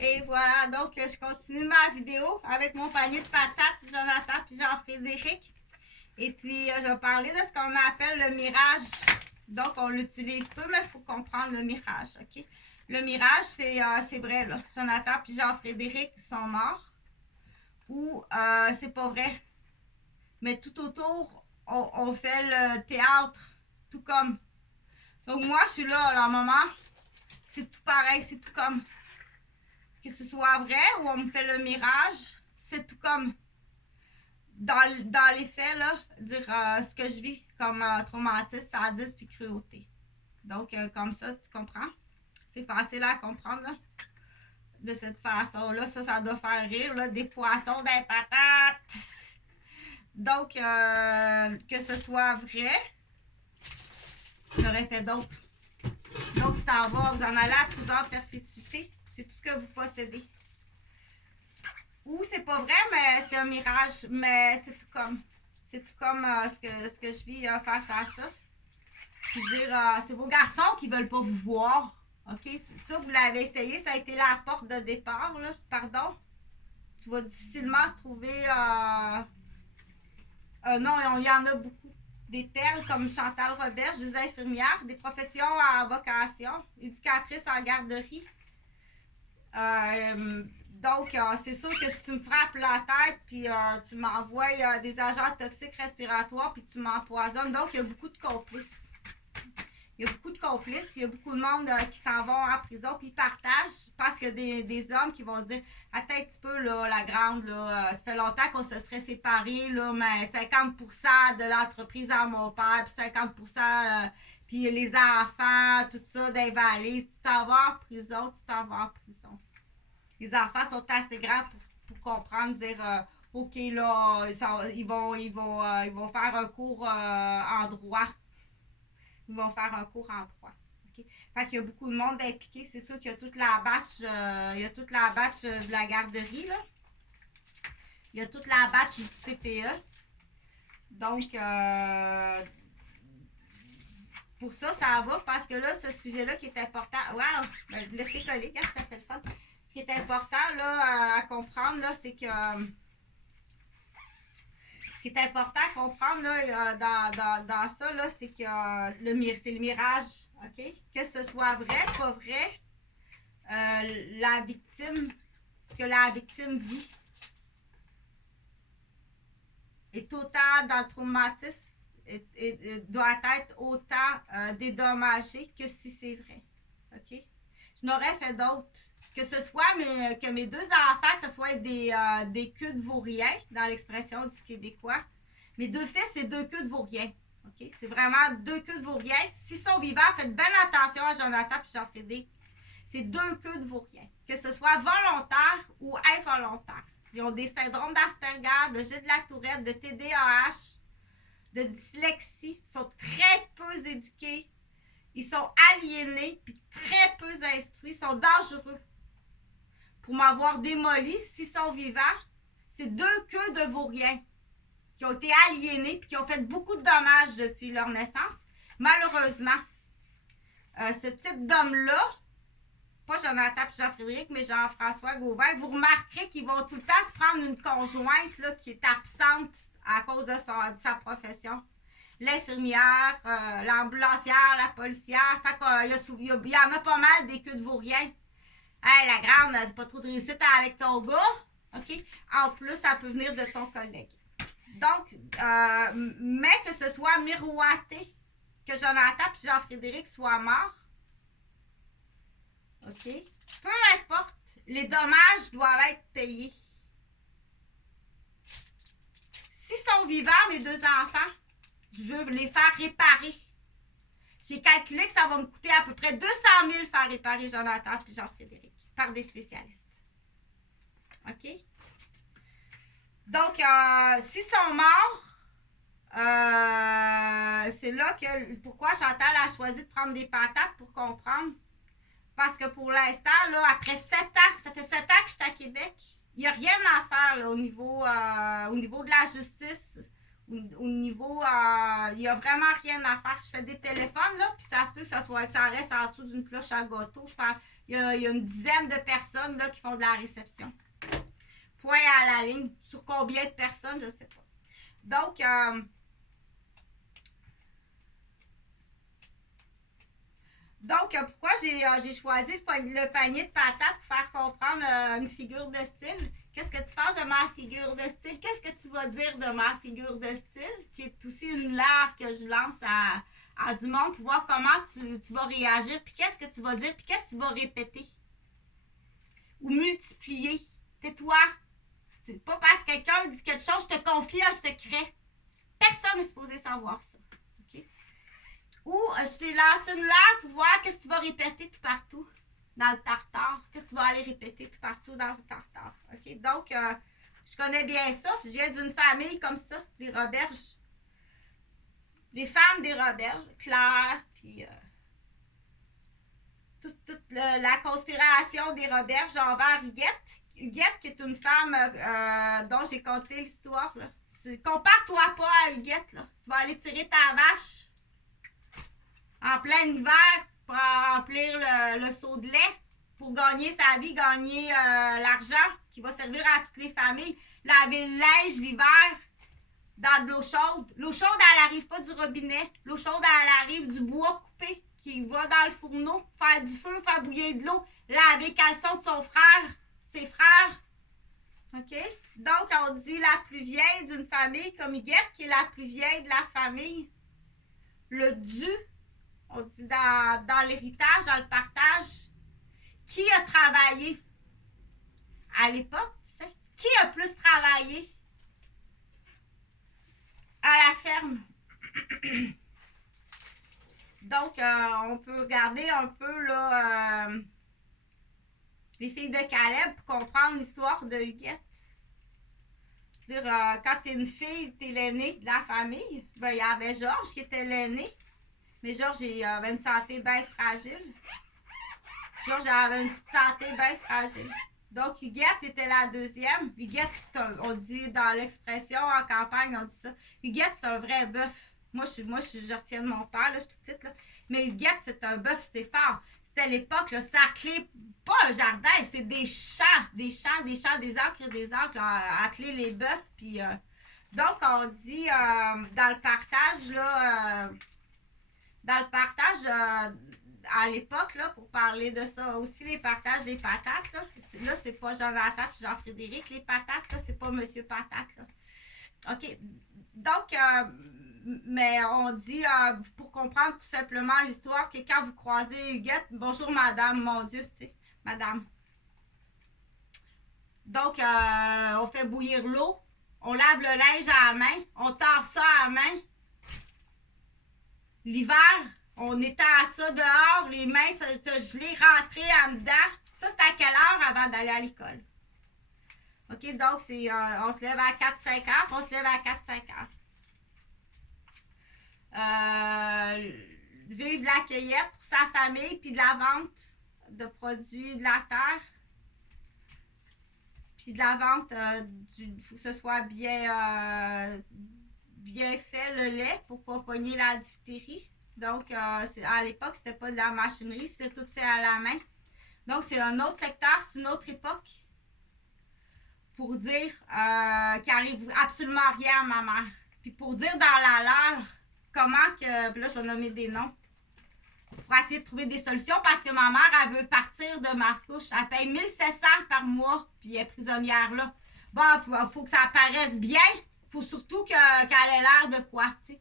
Et voilà, donc je continue ma vidéo avec mon panier de patates, Jonathan puis Jean-Frédéric. Et puis, je vais parler de ce qu'on appelle le mirage. Donc, on l'utilise peu, mais il faut comprendre le mirage, OK? Le mirage, c'est vrai, là. Jonathan puis Jean-Frédéric sont morts. Ou c'est pas vrai. Mais tout autour, on fait le théâtre, tout comme. Donc, moi, je suis là, là, maman. C'est tout pareil, c'est tout comme. Que ce soit vrai ou on me fait le mirage, c'est tout comme. Dans les faits, là, dire ce que je vis comme traumatisme, sadisme puis cruauté. Donc, comme ça, tu comprends? C'est facile à comprendre, là. De cette façon-là, ça doit faire rire, là, des poissons, des patates. Donc, que ce soit vrai, j'aurais fait d'autres. Donc, tu t'en vas, vous en allez à prison en perpétuité. C'est tout ce que vous possédez. Ou c'est pas vrai, mais c'est un mirage. Mais c'est tout comme. C'est tout comme ce que je vis face à ça. Puis dire, c'est vos garçons qui veulent pas vous voir. OK? Ça, vous l'avez essayé, ça a été la porte de départ, là. Pardon? Tu vas difficilement trouver. Non, il y en a beaucoup. Des perles comme Chantal Roberge, des infirmières, des professions à vocation, éducatrices en garderie. Donc, c'est sûr que si tu me frappes la tête, puis tu m'envoies des agents toxiques respiratoires, puis tu m'empoisonnes, donc il y a beaucoup de complices. Il y a beaucoup de complices, puis il y a beaucoup de monde qui s'en vont en prison, puis ils partagent, parce qu'il y a des hommes qui vont dire « Attends un petit peu, là, la grande, là, ça fait longtemps qu'on se serait séparés, là, mais 50% de l'entreprise à mon père, puis 50%, puis les enfants, tout ça, des valises, tu t'en vas en prison, tu t'en vas en prison. » Les enfants sont assez grands pour comprendre, dire OK, là, ils vont faire un cours en droit. Ils vont faire un cours en droit. Okay? Fait qu'il y a beaucoup de monde impliqué. C'est sûr qu'il y a toute la batch, de la garderie, là. Il y a toute la batch du CPE. Donc, pour ça, ça va parce que là, ce sujet-là qui est important. Waouh! Ben, laissez coller, quand ça fait le fun. Ce qui est important là, à comprendre, là, c'est que ce qui est important à comprendre là, dans ça, là, c'est que c'est le mirage. OK? Que ce soit vrai, pas vrai, la victime, ce que la victime vit est autant dans le traumatisme, doit être autant dédommagé que si c'est vrai. OK? Je n'aurais fait d'autres. Que ce soit que mes deux enfants, que ce soit des queues de vauriens, dans l'expression du québécois. Mes deux fils, c'est deux queues de vauriens. Okay? C'est vraiment deux queues de vauriens. S'ils sont vivants, faites bien attention à Jonathan et Jean-Frédéric. C'est deux queues de vauriens. Que ce soit volontaire ou involontaire. Ils ont des syndromes d'Asperger, de Gilles de la Tourette, de TDAH, de dyslexie. Ils sont très peu éduqués. Ils sont aliénés puis très peu instruits. Ils sont dangereux. Pour m'avoir démoli, s'ils sont vivants, c'est deux queues de vauriens qui ont été aliénés et qui ont fait beaucoup de dommages depuis leur naissance. Malheureusement, ce type d'homme-là, pas Jonathan et Jean-Frédéric, mais Jean-François Gauvin, vous remarquerez qu'ils vont tout le temps se prendre une conjointe là, qui est absente à cause de sa profession. L'infirmière, l'ambulancière, la policière. Fait qu'il y en a pas mal des queues de vauriens. Hey, la grande, n'a pas trop de réussite avec ton gars. OK? En plus, ça peut venir de ton collègue. Donc, mais que ce soit miroité, que Jonathan et Jean-Frédéric soient morts. OK? Peu importe, les dommages doivent être payés. S'ils sont vivants, mes deux enfants, je veux les faire réparer. J'ai calculé que ça va me coûter à peu près 200 000 faire réparer Jonathan et Jean-Frédéric par des spécialistes. OK? Donc, s'ils sont morts, c'est là que pourquoi Chantal a choisi de prendre des patates pour comprendre. Parce que pour l'instant, là, après 7 ans, ça fait 7 ans que je suis à Québec, il n'y a rien à faire là, au niveau de la justice. Au niveau, il n'y a vraiment rien à faire. Je fais des téléphones, là, puis ça se peut que ça reste en dessous d'une cloche à gâteau. il y a une dizaine de personnes là, qui font de la réception. Point à la ligne. Sur combien de personnes, je ne sais pas. Donc, pourquoi j'ai choisi le panier de patates pour faire comprendre une figure de style? Qu'est-ce que tu penses de ma figure de style? Qu'est-ce que tu vas dire de ma figure de style? Qui est aussi une leurre que je lance à du monde pour voir comment tu vas réagir, puis qu'est-ce que tu vas dire, puis qu'est-ce que tu vas répéter. Ou multiplier. Tais-toi. C'est pas parce que quelqu'un dit quelque chose, je te confie un secret. Personne n'est supposé savoir ça. Okay? Ou je t'ai lancé une leurre pour voir qu'est-ce que tu vas répéter tout partout dans le tartare. Qu'est-ce que tu vas aller répéter tout partout dans le tartare. Okay? Donc, je connais bien ça. Je viens d'une famille comme ça, les Roberges. Les femmes des Roberges, Claire, puis toute la conspiration des Roberges envers Huguette. Huguette, qui est une femme dont j'ai conté l'histoire. Compare-toi pas à Huguette. Là. Tu vas aller tirer ta vache en plein hiver pour remplir le seau de lait pour gagner sa vie, gagner l'argent qui va servir à toutes les familles. Laver le linge l'hiver dans de l'eau chaude. L'eau chaude, elle n'arrive pas du robinet. L'eau chaude, elle arrive du bois coupé qui va dans le fourneau, faire du feu, faire bouillir de l'eau, laver les caleçons de son frère, ses frères. OK? Donc, on dit la plus vieille d'une famille, comme Huguette, qui est la plus vieille de la famille. Le dû, on dit dans l'héritage, dans le partage. Qui a travaillé à l'époque, tu sais? Qui a plus travaillé à la ferme? Donc, on peut regarder un peu là, les filles de Caleb pour comprendre l'histoire de Huguette. Dire, quand t'es une fille, t'es l'aînée de la famille. Ben, il y avait Georges qui était l'aîné. Mais Georges avait une santé bien fragile. Georges avait une petite santé bien fragile. Donc, Huguette était la deuxième. Huguette, on dit dans l'expression en campagne, on dit ça. Huguette, c'est un vrai bœuf. Moi, je retiens de mon père, là, je suis toute petite, là. Mais Huguette, c'est un bœuf, c'est fort. C'était l'époque, là, ça clé, pas un jardin, c'est des champs, des acres et des acres, là, à clé les bœufs. Puis, donc, on dit dans le partage, là, à l'époque, là, pour parler de ça aussi, les partages des patates, là, c'est pas Jonathan et Jean-Frédéric, les patates, là, c'est pas Monsieur Patate, là. OK. Donc, mais on dit, pour comprendre tout simplement l'histoire, que quand vous croisez Huguette, bonjour madame, mon Dieu, tu sais, madame. Donc, on fait bouillir l'eau, on lave le linge à la main, on tord ça à la main. L'hiver, on étend ça dehors, les mains se gelées, rentrées en dedans. Ça, c'est à quelle heure avant d'aller à l'école? OK, donc, on se lève à 4-5 heures, on se lève à 4-5 heures. Vivre la cueillette pour sa famille, puis de la vente de produits de la terre. Puis de la vente, il faut que ce soit bien fait le lait pour ne pas pogner la diphtérie. Donc, à l'époque, c'était pas de la machinerie, c'était tout fait à la main. Donc, c'est un autre secteur, c'est une autre époque. Pour dire qu'il n'arrive absolument rien à ma mère. Puis pour dire dans la leur, comment que. Puis là, je vais nommer des noms. Pour essayer de trouver des solutions parce que ma mère, elle veut partir de Mascouche. Elle paye 1700 par mois, puis elle est prisonnière là. Bon, faut que ça apparaisse bien. Faut surtout qu'elle ait l'air de quoi, tu sais.